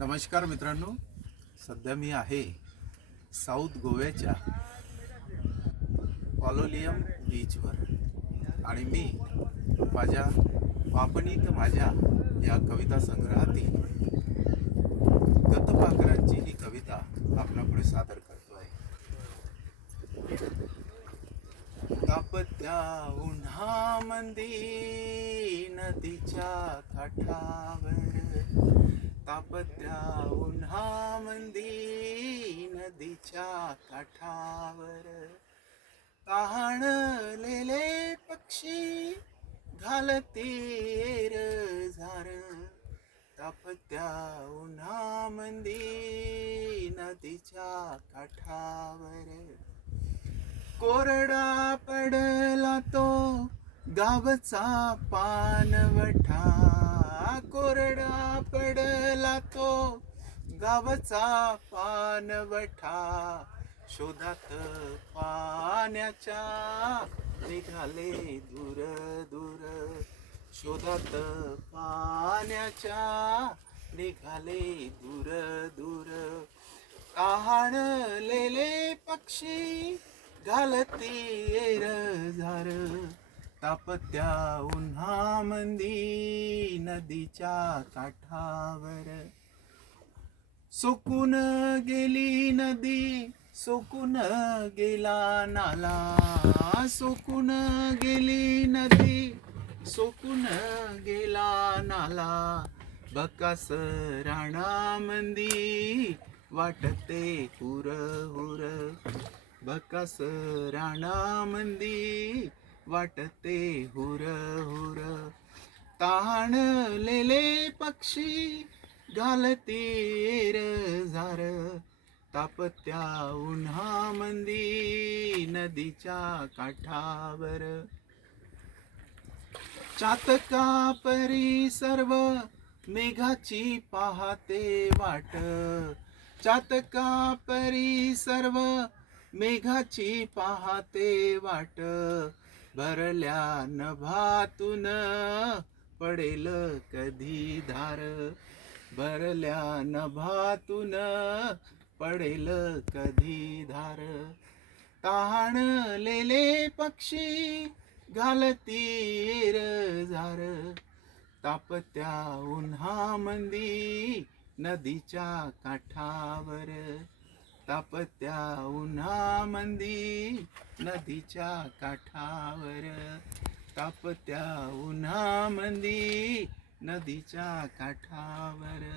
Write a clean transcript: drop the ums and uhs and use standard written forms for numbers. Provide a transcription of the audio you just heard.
नमस्कार मित्रांनो, सध्या मी आहे साऊथ गोव्याच्या पॉलोलियम बीचवर आणि मी माझ्या पापणीत माझ्या या कविता संग्रहातील दत्तपाकरांची ही कविता आपल्यापुढे सादर करतो आहे। तापत्या उन्हामंदी नदीच्या काठावर, तापत्या उन्हामंदी नदीच्या काठावर, तहानलेले पक्षी घालते झार, तापत्या उन्हामंदी नदीच्या काठावर, कोरडा पडला तो गावचा पानवठा, कोरडा पडला तो गावचा पानवठा, शोधात पाण्याच्या निघाले दूर दूर, शोधात पाण्याच्या निघाले दूर दूर, तहानलेले पक्षी घालते झार, तापत्या उन्हामंदी नदीच्या काठावर, सुकून गेली नदी, सुकून गेला नाला, सुकून गेली नदी, सुकून गेला नाला, बकास राणामंदी वाटते हुर हुर, बकास राणामंदी वाटते हुर हुर, तहानलेले पक्षी घालते झार, तापत्या उन्हामंदी नदीच्या काठावर, चातका परी सर्व मेघाची पाहते वाट, चातका परी सर्व मेघाची पाहते वाट, भरल्या नभातून पडेल कधी धार, भरल्या नभातून पडेल कधी धार, तहानलेले पक्षी घालते झार, तापत्या उन्हामंदी नदीच्या काठावर, तापत्या उन्हामंदी नदीच्या काठावर, तापत्या उन्हामंदी नदीच्या काठावर,